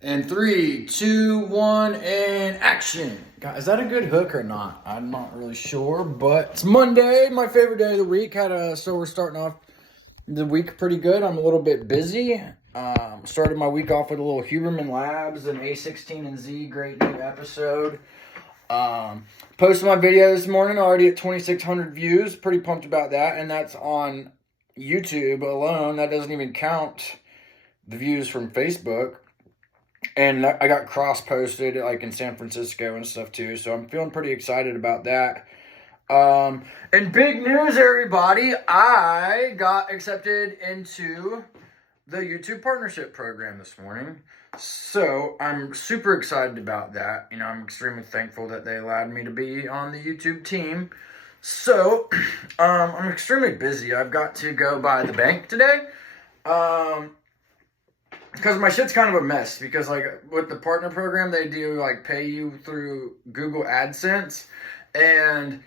And 3, 2, 1, and action. God, is that a good hook or not? I'm not really sure, but it's Monday, my favorite day of the week. So we're starting off the week pretty good. I'm a little bit busy. Started my week off with a little Huberman Labs and A16 and Z. Great new episode. Posted my video this morning, already at 2,600 views. Pretty pumped about that, and that's on YouTube alone. That doesn't even count the views from Facebook. And I got cross-posted like in San Francisco and stuff too, so I'm feeling pretty excited about that. And big news, everybody, I got accepted into the YouTube partnership program this morning. So I'm super excited about that. You know, I'm extremely thankful that they allowed me to be on the YouTube team. So I'm extremely busy. I've got to go by the bank today. Because my shit's kind of a mess. Because, like, with the partner program, they do, like, pay you through Google AdSense. And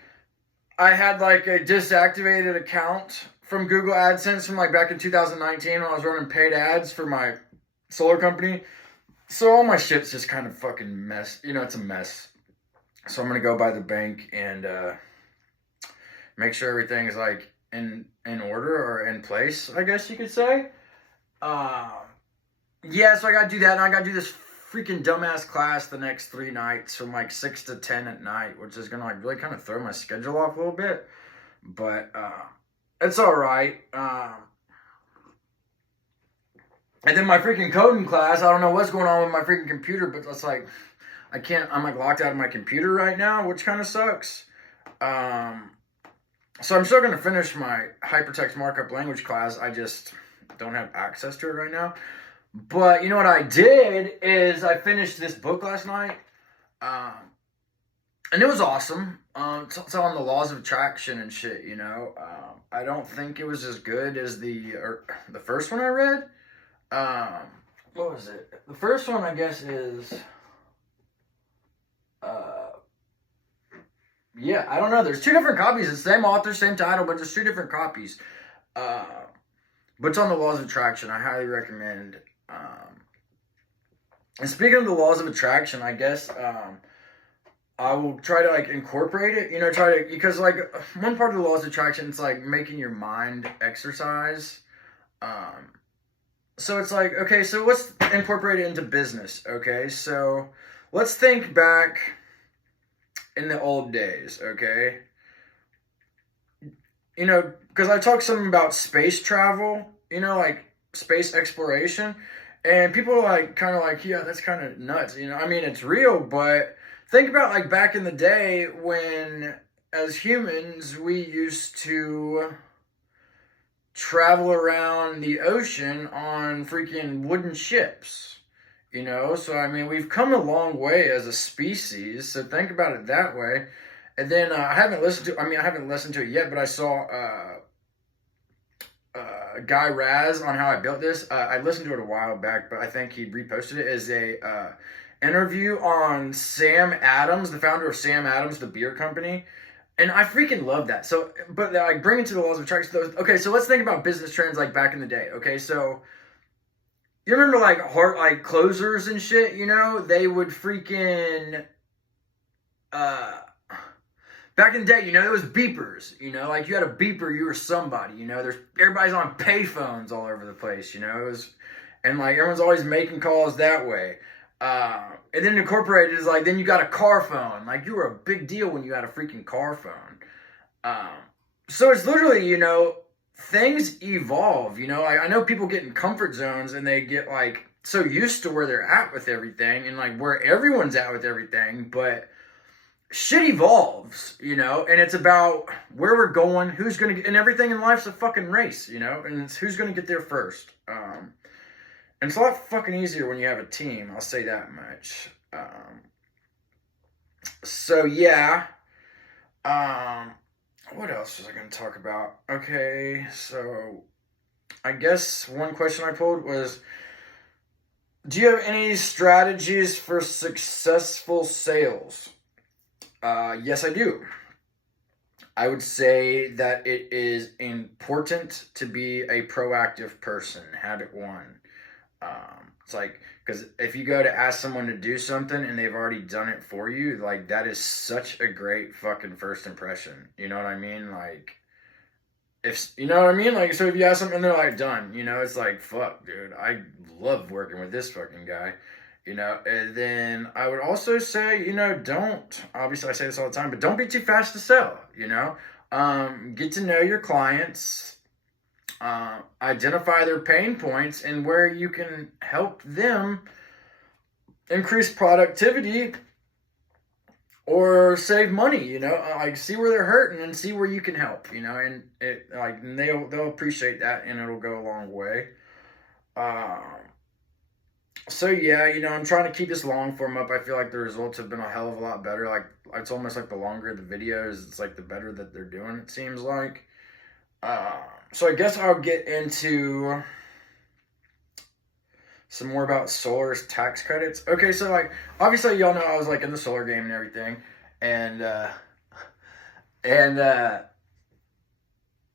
I had, like, a disactivated account from Google AdSense from, like, back in 2019 when I was running paid ads for my solar company. So all my shit's just kind of fucking mess. You know, it's a mess. So I'm going to go by the bank and make sure everything's, like, in order or in place, I guess you could say. Yeah, so I gotta do that, and I gotta do this freaking dumbass class the next 3 nights from like 6 to 10 at night, which is gonna like really kind of throw my schedule off a little bit, but it's alright. And then my freaking coding class, I don't know what's going on with my freaking computer, but it's like, I'm like locked out of my computer right now, which kind of sucks. So I'm still gonna finish my hypertext markup language class, I just don't have access to it right now. But you know what I did is I finished this book last night, and it was awesome. It's on the laws of attraction and shit, you know. I don't think it was as good as the first one I read. What was it? The first one, I guess, is yeah, I don't know. There's 2 different copies. It's the same author, same title, but there's 2 different copies. But it's on the laws of attraction. I highly recommend. And speaking of the laws of attraction, I guess I will try to like incorporate it. You know, because like one part of the laws of attraction is like making your mind exercise. So it's like, okay, so let's incorporate it into business. Okay, so let's think back in the old days. Okay, you know, because I talked something about space travel. You know, like space exploration. And people are like, kind of like, yeah, that's kind of nuts. You know, I mean, it's real, but think about like back in the day when, as humans, we used to travel around the ocean on freaking wooden ships. You know, so I mean, we've come a long way as a species. So think about it that way. And then I haven't listened to it yet, but I saw Guy Raz on how I built this. I listened to it a while back, but I think he reposted it as a interview on Sam Adams, the founder of Sam Adams, the beer company. And I freaking love that. So, but like bring it to the laws of attraction. Okay, so let's think about business trends like back in the day. Okay, so you remember like closers and shit, you know? They would freaking back in the day, you know, there was beepers, you know, like you had a beeper, you were somebody, you know, everybody's on payphones all over the place, you know, and like everyone's always making calls that way. And then incorporated is like, then you got a car phone, like you were a big deal when you had a freaking car phone. So it's literally, you know, things evolve, you know, I know people get in comfort zones and they get like so used to where they're at with everything and like where everyone's at with everything, but shit evolves, you know, and it's about where we're going, who's gonna get, and everything in life's a fucking race, you know, and it's who's gonna get there first. And it's a lot fucking easier when you have a team, I'll say that much. So yeah, what else was I gonna talk about? Okay, so I guess one question I pulled was, do you have any strategies for successful sales? Yes, I do. I would say that it is important to be a proactive person. Habit 1. It's like Because if you go to ask someone to do something and they've already done it for you, like, that is such a great fucking first impression. You know what I mean? Like, if you know what I mean, like, so if you ask something and they're like done, you know, it's like, fuck, dude, I love working with this fucking guy, you know. And then I would also say, you know, don't, obviously I say this all the time, but don't be too fast to sell, you know. Get to know your clients, identify their pain points and where you can help them increase productivity or save money, you know, like, see where they're hurting and see where you can help, you know, and it, like, and they'll appreciate that, and it'll go a long way. So yeah, you know, I'm trying to keep this long form up. I feel like the results have been a hell of a lot better. Like, it's almost like the longer the videos, it's like the better that they're doing, it seems like. So I guess I'll get into some more about solar's tax credits. Okay, so, like, obviously y'all know I was, like, in the solar game and everything, and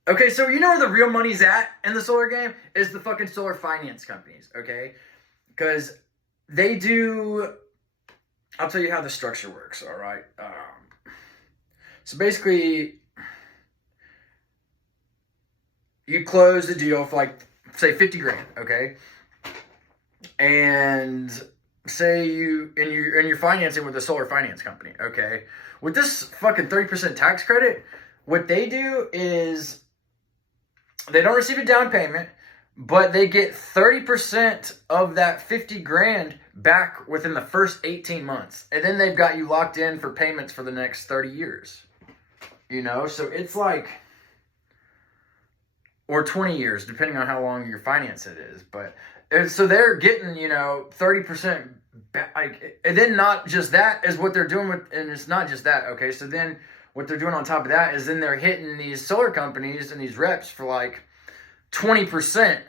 okay, so you know where the real money's at in the solar game is the fucking solar finance companies, okay? Because they do, I'll tell you how the structure works, all right? So basically, you close the deal for, like, say 50 grand, okay? And say you're financing with a solar finance company, okay? With this fucking 30% tax credit, what they do is they don't receive a down payment, but they get 30% of that 50 grand back within the first 18 months. And then they've got you locked in for payments for the next 30 years. You know, so it's like, or 20 years, depending on how long your finance it is. But so they're getting, you know, 30% back, like, and then not just that is what they're doing with, and it's not just that, okay? So then what they're doing on top of that is then they're hitting these solar companies and these reps for like 20%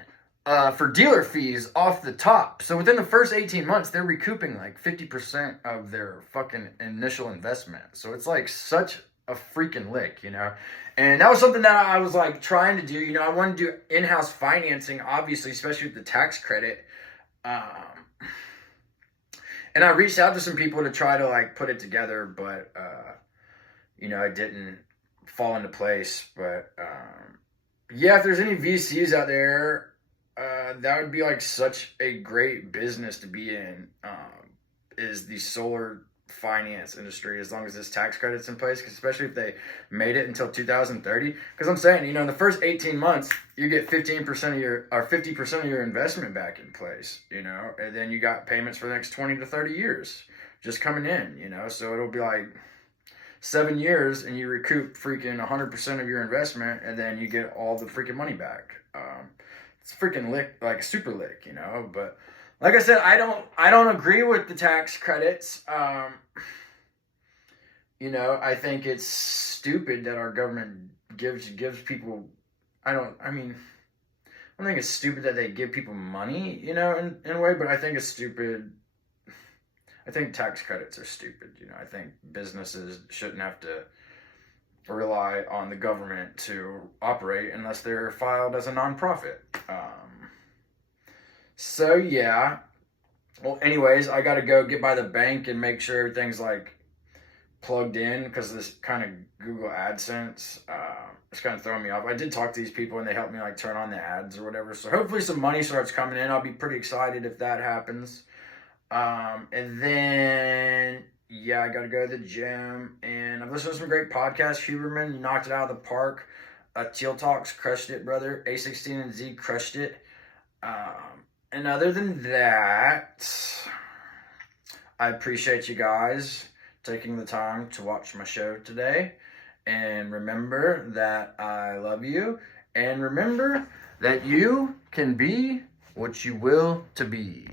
for dealer fees off the top. So within the first 18 months, they're recouping like 50% of their fucking initial investment. So it's like such a freaking lick, you know? And that was something that I was like trying to do. You know, I wanted to do in-house financing, obviously, especially with the tax credit. And I reached out to some people to try to like put it together, but, you know, it didn't fall into place. But, yeah, if there's any VCs out there, that would be like such a great business to be in, is the solar finance industry, as long as this tax credit's in place, especially if they made it until 2030. Because I'm saying, you know, in the first 18 months, you get 15% of your, or 50% of your investment back in place, you know, and then you got payments for the next 20 to 30 years just coming in, you know, so it'll be like 7 years and you recoup freaking 100% of your investment, and then you get all the freaking money back. It's freaking lick, like super lick, you know. But like I said, I don't agree with the tax credits. You know, I think it's stupid that our government gives people. I don't think it's stupid that they give people money, you know, in a way. But I think it's stupid. I think tax credits are stupid. You know, I think businesses shouldn't have to rely on the government to operate unless they're filed as a nonprofit. So yeah. Well, anyways, I gotta go get by the bank and make sure everything's like plugged in, because this kind of Google AdSense, it's kind of throwing me off. I did talk to these people and they helped me like turn on the ads or whatever. So hopefully some money starts coming in. I'll be pretty excited if that happens. And then, yeah, I got to go to the gym, and I've listened to some great podcasts. Huberman, you knocked it out of the park. Teal Talks crushed it, brother. A16 and Z crushed it. And other than that, I appreciate you guys taking the time to watch my show today. And remember that I love you. And remember that you can be what you will to be.